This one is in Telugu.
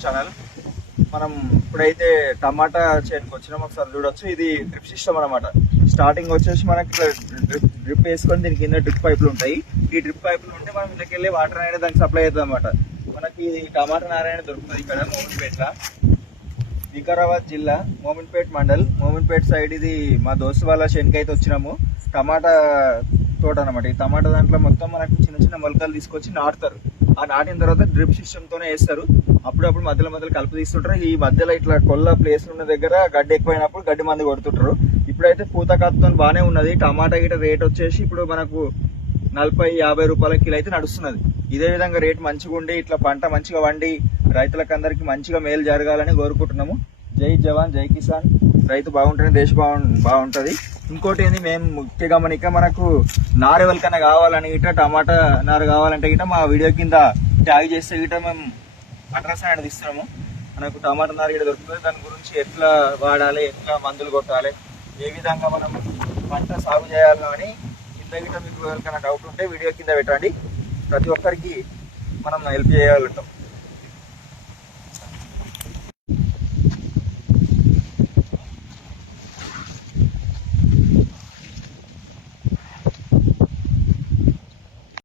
YouTube channel. మనం ఇప్పుడైతే టమాటా చేతికి వచ్చినాం, ఒకసారి చూడొచ్చు. ఇది డ్రిప్ సిస్టమ్ అనమాట. స్టార్టింగ్ వచ్చేసి మనకి డ్రిప్ వేసుకొని దీని కింద డ్రిప్ పైపులు ఉంటాయి. ఈ డ్రిప్ పైపులు ఉంటే మనం ఇళ్ళకి వెళ్ళి వాటర్ అనేది దానికి సప్లై అవుతుంది అనమాట. మనకి టమాటా నారాయణ దొరుకుతుంది ఇక్కడ మోమిన్పేట, వికారాబాద్ జిల్లా, మోమిన్పేట మండల్, మోమిన్పేట సైడ్. ఇది మా దోస్తు వాళ్ళ శనికైతే వచ్చినాము. టమాటా తోట అనమాట. ఈ టమాటా దాంట్లో మొత్తం మనకు చిన్న చిన్న మొలకలు తీసుకొచ్చి నాటుతారు. ఆ నాటిన తర్వాత డ్రిప్ సిస్టమ్ తోనే వేస్తారు. అప్పుడప్పుడు మధ్యలో కలుపు తీస్తుంటారు. ఈ మధ్యలో ఇట్లా కొల్ల ప్లేస్ ఉన్న దగ్గర గడ్డి ఎక్కువైనప్పుడు గడ్డి మంది కొడుతుంటారు. ఇప్పుడైతే పూత కాపుతో బాగానే ఉన్నది. టమాటా గిట రేట్ వచ్చేసి ఇప్పుడు మనకు 40-50 రూపాయల కిలో అయితే నడుస్తున్నది. ఇదే విధంగా రేట్ మంచిగా ఉండి ఇట్లా పంట మంచిగా వండి రైతులకు అందరికి మంచిగా మేలు జరగాలని కోరుకుంటున్నాము. జై జవాన్ జై కిసాన్. రైతు బాగుంటేనే దేశం బాగుంటది. ఇంకోటి ఏంది, మేము ముఖ్యంగా మనకు నారు ఎవరికైనా కావాలని గిట్ట టమాటా నారు కావాలంటే గిట్ట మా వీడియో కింద ట్యాగ్ చేస్తే గిట్ట మేము అడ్రస్ అనేది ఇస్తున్నాము. మనకు టమాటా నారు గిట్ట దొరుకుతుంది. దాని గురించి ఎట్లా వాడాలి, ఎట్లా మందులు కొట్టాలి, ఏ విధంగా మనం పంట సాగు చేయాలని కింద గిట్ట మీకు ఎవరికైనా డౌట్ ఉంటే వీడియో కింద పెట్టండి. ప్రతి ఒక్కరికి మనం హెల్ప్ చేయగలుగుతాం.